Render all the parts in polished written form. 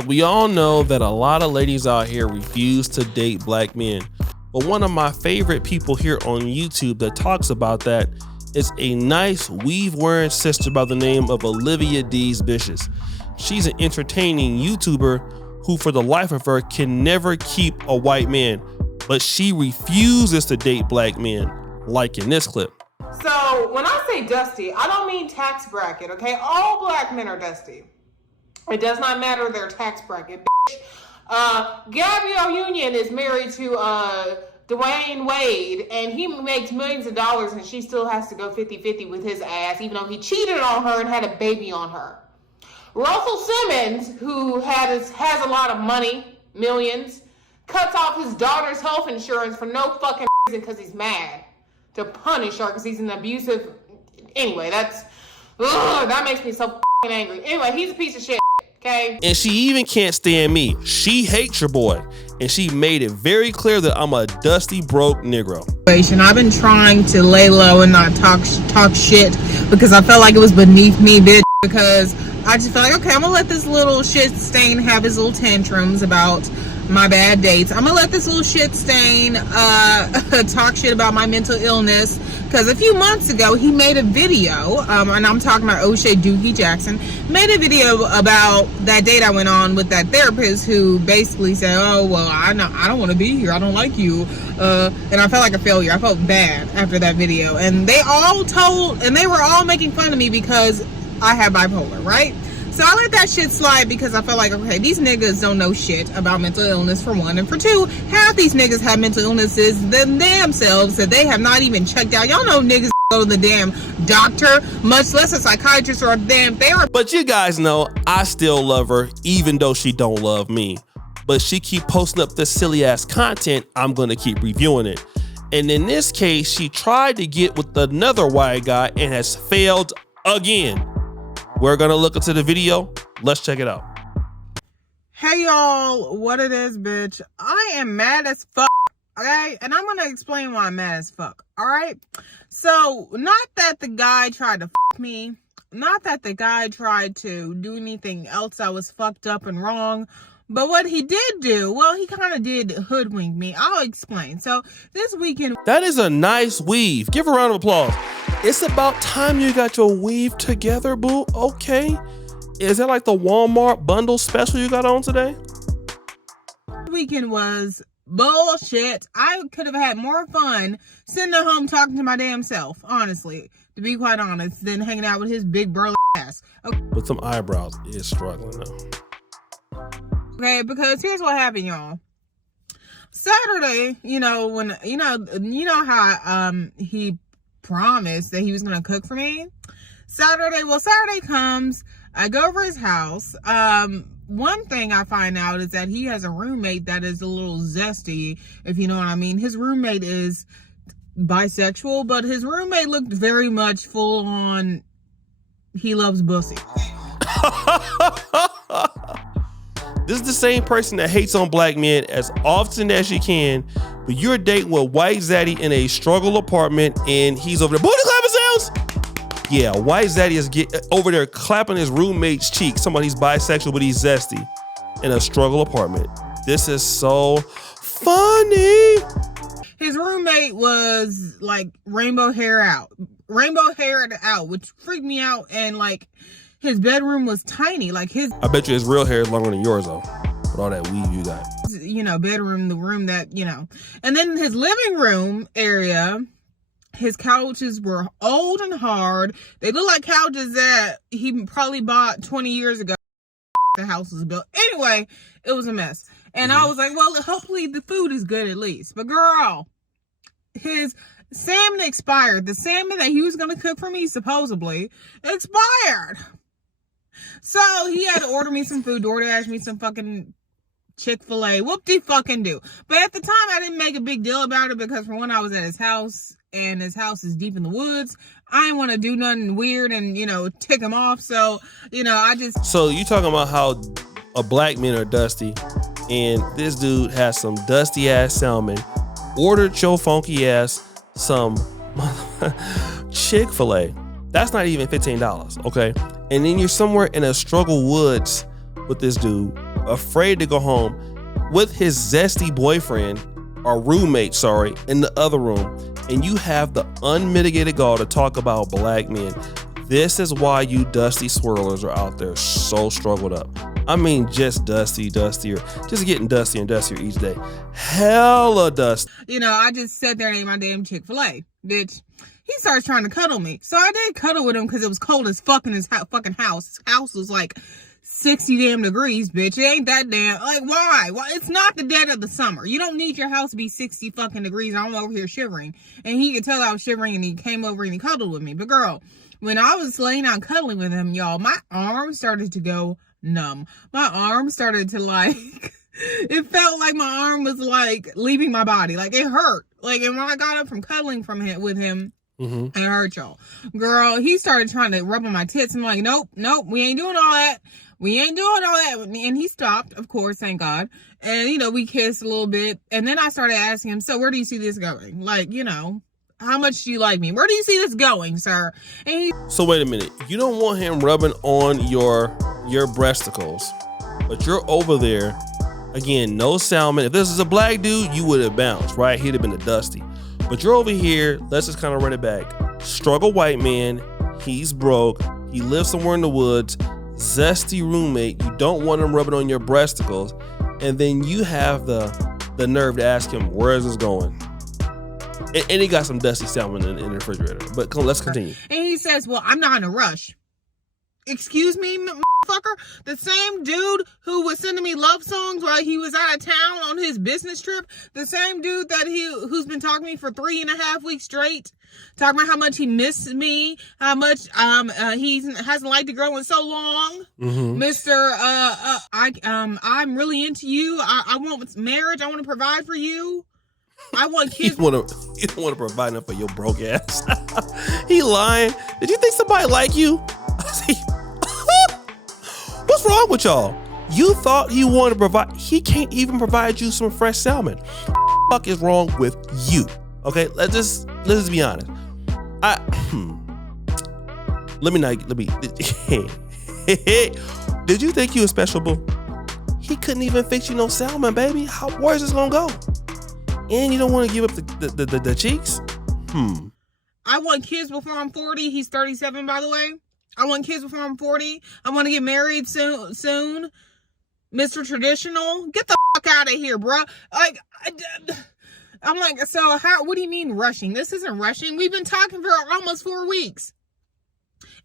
So we all know that a lot of ladies out here refuse to date black men. But one of my favorite people here on YouTube that talks about that is a nice weave-wearing sister by the name of Olivia D's Bitches. She's an entertaining YouTuber who for the life of her can never keep a white man, but she refuses to date black men, like in this clip. So when I say dusty, I don't mean tax bracket, okay? All black men are dusty. It does not matter their tax bracket, bitch. Gabrielle Union is married to Dwayne Wade, and he makes millions of dollars, and she still has to go 50-50 with his ass, even though he cheated on her and had a baby on her. Russell Simmons, who has a lot of money, millions, cuts off his daughter's health insurance for no fucking reason because he's mad to punish her because he's an abusive. Anyway, that makes me so fucking angry. Anyway, he's a piece of shit. Okay. And she even can't stand me. She hates your boy. And she made it very clear that I'm a dusty, broke Negro. I've been trying to lay low and not talk shit because I felt like it was beneath me, bitch. Because I just felt like, okay, I'm gonna let this little shit stain have his little tantrums about my bad dates. I'm gonna let this little shit stain talk shit about my mental illness. Because a few months ago, he made a video, and I'm talking about O'Shea Doogie Jackson, made a video about that date I went on with that therapist who basically said, oh, well, I don't want to be here. I don't like you. And I felt like a failure. I felt bad after that video. And they were all making fun of me because I have bipolar, right? So I let that shit slide because I felt like, okay, these niggas don't know shit about mental illness, for one. And for two, half these niggas have mental illnesses themselves that they have not even checked out. Y'all know niggas go to the damn doctor, much less a psychiatrist or a damn therapist. But you guys know I still love her, even though she don't love me. But she keep posting up this silly ass content, I'm gonna keep reviewing it. And in this case, she tried to get with another white guy and has failed again. We're gonna look into the video. Let's check it out. Hey y'all, what it is, bitch. I am mad as fuck, okay? And I'm gonna explain why I'm mad as fuck, alright? So, not that the guy tried to fuck me, not that the guy tried to do anything else that was fucked up and wrong, but what he did do, well, he kind of did hoodwink me. I'll explain. So, this weekend... That is a nice weave. Give her a round of applause. It's about time you got your weave together, boo. Okay. Is that like the Walmart bundle special you got on today? Weekend was bullshit. I could have had more fun sitting at home talking to my damn self, honestly, to be quite honest, than hanging out with his big burly ass. Okay. With some eyebrows, is struggling though. Okay, because here's what happened, y'all. Saturday, when how he promised that he was gonna cook for me. Saturday comes, I go over his house. One thing I find out is that he has a roommate that is a little zesty, if you know what I mean. His roommate is bisexual, but his roommate looked very much full on, he loves pussy. This is the same person that hates on black men as often as she can, but you're dating with white Zaddy in a struggle apartment and he's over there, booty clapping sounds? Yeah, white Zaddy is over there clapping his roommate's cheek. Somebody's bisexual, but he's zesty in a struggle apartment. This is so funny. His roommate was like rainbow haired out, which freaked me out, and like, his bedroom was tiny, like his... I bet you his real hair is longer than yours, though. With all that weave you got. Bedroom, the room that, And then his living room area, his couches were old and hard. They look like couches that he probably bought 20 years ago. The house was built. Anyway, it was a mess. And I was like, well, hopefully the food is good at least. But girl, his... salmon expired. The salmon that he was going to cook for me, supposedly, expired. So he had to order me some food, DoorDash me some fucking Chick-fil-A. Whoop-de-fucking-do. But at the time, I didn't make a big deal about it because, for one, I was at his house, and his house is deep in the woods. I didn't want to do nothing weird and, tick him off. So, I just... So you talking about how a black men are dusty, and this dude has some dusty-ass salmon, ordered your funky ass some Chick-fil-A. That's not even $15, okay? And then you're somewhere in a struggle woods with this dude, afraid to go home with his zesty boyfriend or roommate, in the other room, and you have the unmitigated gall to talk about black men. This is why you dusty swirlers are out there so struggled up. I mean, just dustier, just getting dustier and dustier each day. Hella dust. You know, I just sat there and ate my damn Chick-fil-A, bitch. He starts trying to cuddle me. So I did cuddle with him because it was cold as fuck in his fucking house. His house was like 60 damn degrees, bitch. It ain't that damn. Like, why? Well, it's not the dead of the summer. You don't need your house to be 60 fucking degrees. I'm over here shivering. And he could tell I was shivering and he came over and he cuddled with me. But girl, when I was laying out cuddling with him, y'all, my arm started to go numb. My arm started to like, it felt like my arm was like leaving my body. Like it hurt. Like, and when I got up from cuddling with him, it hurt, y'all. Girl, he started trying to rub on my tits. I'm like, nope, we ain't doing all that. We ain't doing all that. And he stopped, of course, thank God. And, you know, we kissed a little bit. And then I started asking him, so where do you see this going? Like, you know, how much do you like me? Where do you see this going, sir? And so wait a minute. You don't want him rubbing on your breasticles, but you're over there. Again, no salmon. If this is a black dude, you would have bounced, right? He'd have been a dusty. But you're over here. Let's just kind of run it back. Struggle white man. He's broke. He lives somewhere in the woods. Zesty roommate. You don't want him rubbing on your breasticles. And then you have the nerve to ask him, where is this going? And he got some dusty salmon in the refrigerator. But let's continue. And he says, well, I'm not in a rush. Excuse me, motherfucker? The same dude who was sending me love songs while he was out of town on his business trip, the same dude who's been talking to me for 3.5 weeks straight, talking about how much he missed me, how much he hasn't liked the girl in so long. Mr. I'm really into you. I want marriage. I want to provide for you. I want kids. You don't want to provide enough for your broke ass. He lying. Did you think somebody like you? What's wrong with y'all? You thought he wanted to provide. He can't even provide you some fresh salmon. What the fuck is wrong with you? Okay, let's just be honest. Did you think you was special, boo? He couldn't even fix you no salmon, baby. Where's this gonna go? And you don't want to give up the cheeks? I want kids before I'm 40. He's 37, by the way. I want kids before I'm 40. I want to get married soon. Mr. Traditional. Get the fuck out of here, bro. Like, I'm like, so what do you mean rushing? This isn't rushing. We've been talking for almost 4 weeks.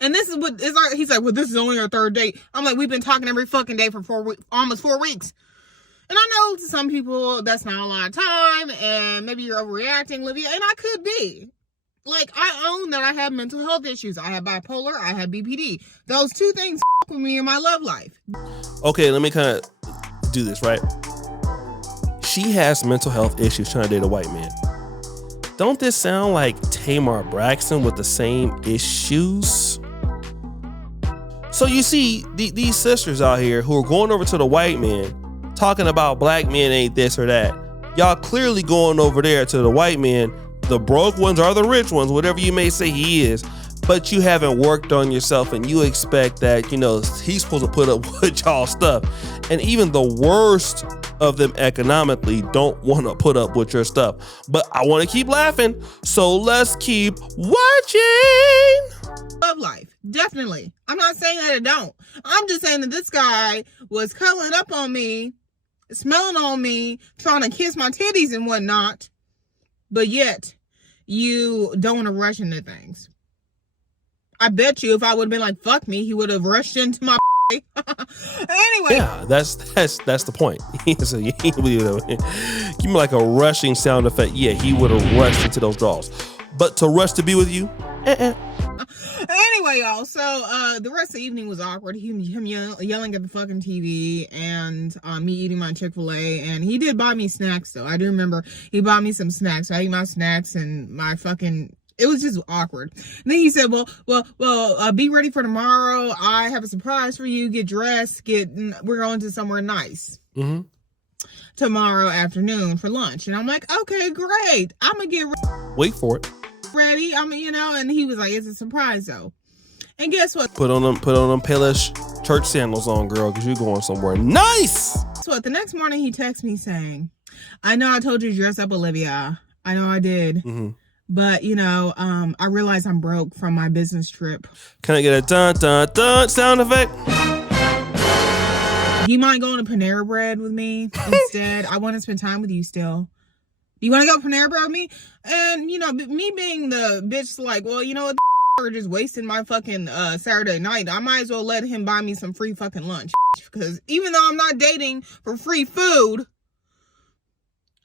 And this is what is he's like, well, this is only our third date. I'm like, we've been talking every fucking day for almost 4 weeks. And I know to some people that's not a lot of time, and maybe you're overreacting, Livia, and I could be. Like, I own that I have mental health issues. I have bipolar, I have BPD. Those two things with me in my love life. Okay, let me kind of do this, right? She has mental health issues trying to date a white man. Don't this sound like Tamar Braxton with the same issues? So you see, these sisters out here who are going over to the white man, talking about black men ain't this or that. Y'all clearly going over there to the white man, the broke ones or the rich ones, whatever you may say he is, but you haven't worked on yourself and you expect that, you know, he's supposed to put up with y'all stuff. And even the worst of them economically don't want to put up with your stuff. But I want to keep laughing, so let's keep watching. Love life, definitely. I'm not saying that it don't. I'm just saying that this guy was cuddling up on me, smelling on me, trying to kiss my titties and whatnot, but yet you don't want to rush into things. I bet you if I would have been like, fuck me, he would have rushed into my anyway. Yeah, that's the point. So give me like a rushing sound effect. Yeah, he would have rushed into those draws. But to rush to be with you, Anyway, y'all, so the rest of the evening was awkward. Him yelling at the fucking TV and me eating my Chick-fil-A. And he did buy me snacks, though. I do remember he bought me some snacks. So I ate my snacks and my fucking... It was just awkward. And then he said, well, be ready for tomorrow. I have a surprise for you. Get dressed. We're going to somewhere nice. Tomorrow afternoon for lunch. And I'm like, okay, great. I'm going to get wait for it. ready. And he was like, it's a surprise though. And guess what? Put on them palish church sandals on, girl, because you're going somewhere nice. Guess what? The next morning he texts me saying, I know I told you to dress up, Olivia. I know I did. Mm-hmm. But, you know, I realized I'm broke from my business trip. Can I get a dun dun dun sound effect? You mind going to Panera Bread with me instead? I want to spend time with you still. You want to go Panera Bread with me? And, you know, me being the bitch, like, well, you know what? Are just wasting my fucking Saturday night. I might as well let him buy me some free fucking lunch. Because even though I'm not dating for free food,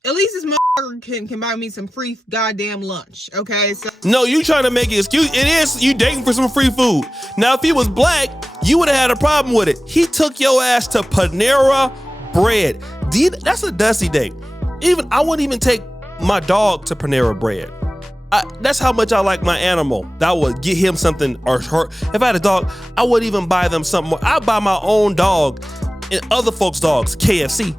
at least this motherfucker can buy me some free goddamn lunch. Okay? So no, you trying to make an excuse. It is you dating for some free food. Now, if he was black, you would have had a problem with it. He took your ass to Panera Bread. That's a dusty date. I wouldn't even take my dog to Panera Bread. That's how much I like my animal. That would get him something or her. If I had a dog, I wouldn't even buy them something more. I'd buy my own dog and other folks' dogs KFC,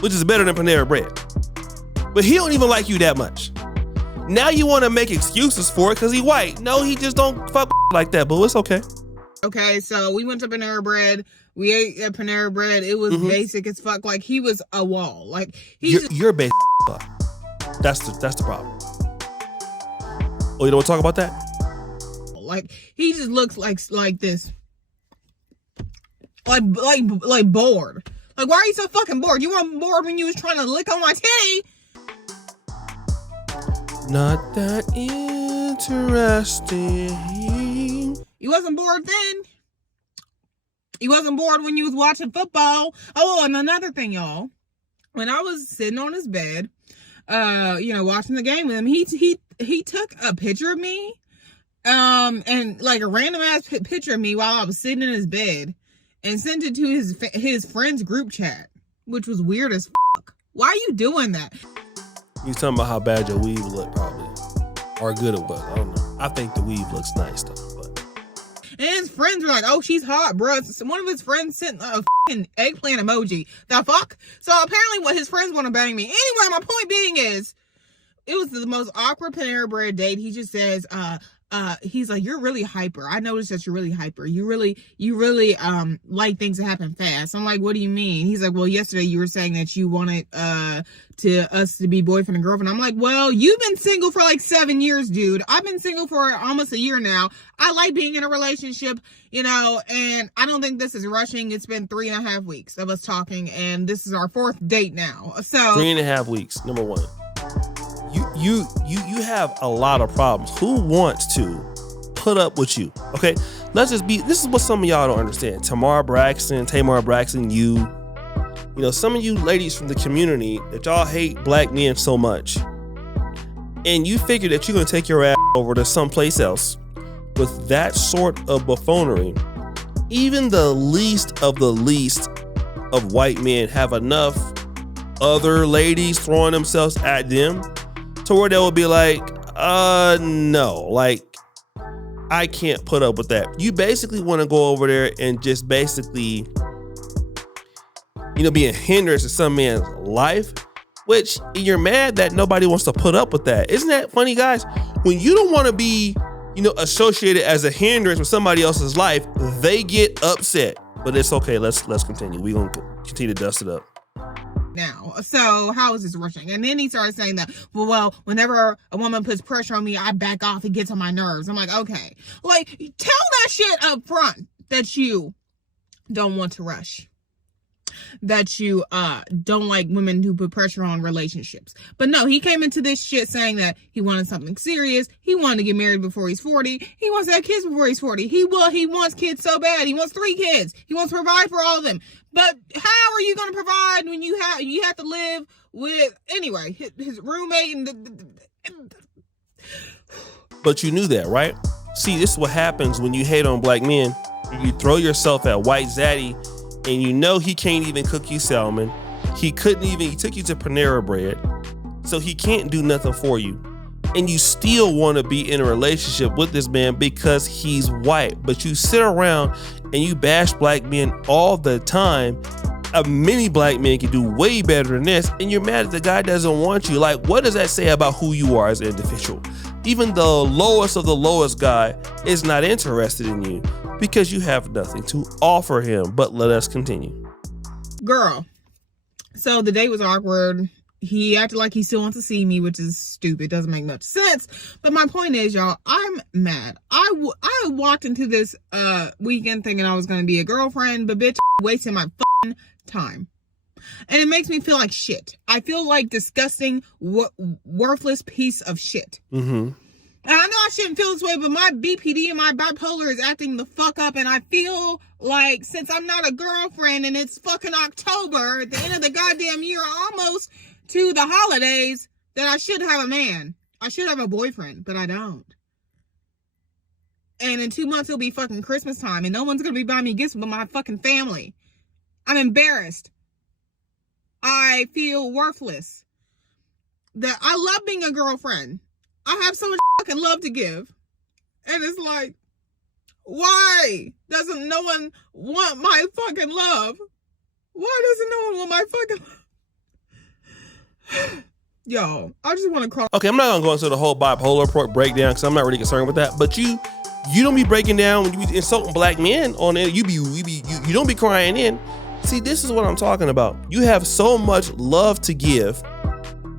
which is better than Panera Bread. But he don't even like you that much. Now you want to make excuses for it because he white. No, he just don't fuck like that, but it's okay. Okay, so we went to Panera Bread. We ate at Panera Bread. It was basic as fuck. Like, he was a wall. Like, you're basic. That's the problem. Oh, you don't want to talk about that? Like, he just looks like this. Like bored. Like, why are you so fucking bored? You weren't bored when you was trying to lick on my titty. Not that interesting. You wasn't bored then. You wasn't bored when you was watching football. Oh, and another thing, y'all. When I was sitting on his bed, you know, watching the game with him, he took a picture of me, and like a random ass picture of me while I was sitting in his bed, and sent it to his friends group chat, which was weird as fuck. Why are you doing that? You talking about how bad your weave looked, probably, or good it was. I don't know. I think the weave looks nice though. But and his friends were like, "Oh, she's hot, bro." So one of his friends sent a fucking eggplant emoji. The fuck? So apparently, what his friends want to bang me. Anyway, my point being is, it was the most awkward Panera Bread date. He just says, he's like, "You're really hyper. I noticed that you're really hyper. You really like things to happen fast." I'm like, "What do you mean?" He's like, "Well, yesterday you were saying that you wanted us to be boyfriend and girlfriend." I'm like, "Well, you've been single for like 7 years, dude. I've been single for almost a year now. I like being in a relationship, you know, and I don't think this is rushing. It's been 3.5 weeks of us talking, and this is our 4th date now. So 3.5 weeks. Number one. You have a lot of problems. Who wants to put up with you? Okay, this is what some of y'all don't understand. Tamar Braxton, you know, some of you ladies from the community that y'all hate black men so much, and you figure that you're gonna take your ass over to someplace else with that sort of buffoonery. Even the least of white men have enough other ladies throwing themselves at them to where they will be like, no, like, I can't put up with that. You basically want to go over there and just basically, you know, be a hindrance to some man's life, which you're mad that nobody wants to put up with that. Isn't that funny, guys? When you don't want to be, you know, associated as a hindrance with somebody else's life, they get upset. But it's okay. Let's continue. We're going to continue to dust it up. Now, so how is this rushing? And then he started saying that, well, whenever a woman puts pressure on me, I back off. It gets on my nerves. I'm like, okay, like, tell that shit up front that you don't want to rush, that you don't like women who put pressure on relationships. But no, he came into this shit saying that he wanted something serious. He wanted to get married before he's 40. He wants to have kids before he's 40. He wants kids so bad. He wants 3 kids. He wants to provide for all of them. But how are you going to provide when you have to live with, anyway, his roommate and But you knew that, right? See, this is what happens when you hate on black men. You throw yourself at white Zaddy, and you know he can't even cook you salmon. He took you to Panera Bread, so he can't do nothing for you. And you still want to be in a relationship with this man because he's white. But you sit around and you bash black men all the time. Many black men can do way better than this, and you're mad that the guy doesn't want you. Like, what does that say about who you are as an individual? Even the lowest of the lowest guy is not interested in you because you have nothing to offer him. But let us continue. Girl. So the date was awkward. He acted like he still wants to see me, which is stupid. Doesn't make much sense. But my point is, y'all, I'm mad. I walked into this weekend thinking I was going to be a girlfriend, but bitch, wasting my fucking time. And it makes me feel like shit. I feel like disgusting, worthless piece of shit. Mm-hmm. And I know I shouldn't feel this way, but my BPD and my bipolar is acting the fuck up. And I feel like since I'm not a girlfriend and it's fucking October, at the end of the goddamn year, almost to the holidays, that I should have a man. I should have a boyfriend, but I don't. And in 2 months, it'll be fucking Christmas time and no one's going to be buying me gifts but my fucking family. I'm embarrassed. I feel worthless. That I love being a girlfriend. I have so much fucking love to give. And it's like, why doesn't no one want my fucking love? Why doesn't no one want my fucking love? Yo, I just want to cry. Okay, I'm not gonna go into the whole bipolar breakdown because I'm not really concerned with that. But you don't be breaking down when you be insulting black men on it. You don't be crying in. See, this is what I'm talking about. You have so much love to give,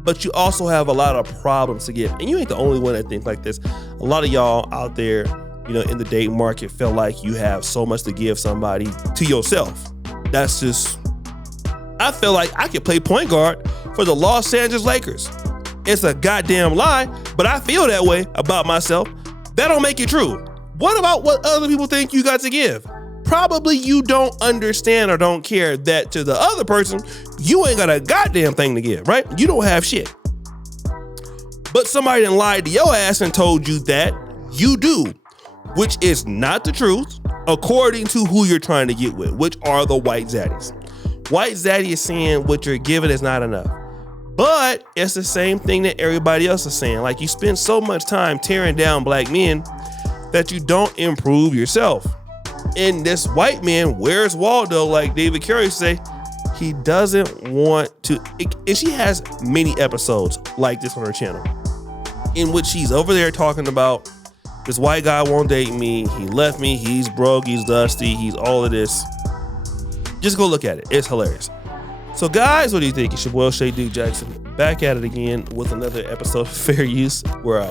but you also have a lot of problems to give. And you ain't the only one that thinks like this. A lot of y'all out there, in the dating market feel like you have so much to give somebody to yourself. That's just, I feel like I could play point guard for the Los Angeles Lakers. It's a goddamn lie, but I feel that way about myself. That don't make it true. What about what other people think you got to give? Probably you don't understand or don't care that to the other person, you ain't got a goddamn thing to give, right? You don't have shit. But somebody done lied to your ass and told you that you do, which is not the truth, according to who you're trying to get with, which are the white zaddies. White zaddy is saying what you're giving is not enough. But it's the same thing that everybody else is saying. Like, you spend so much time tearing down black men that you don't improve yourself. And this white man, where's Waldo, like David Carey say, he doesn't want to. And she has many episodes like this on her channel in which she's over there talking about this white guy won't date me. He left me. He's broke. He's dusty. He's all of this. Just go look at it. It's hilarious. So guys, what do you think? It's your boy Shay Duke Jackson back at it again with another episode of Fair Use. We're out.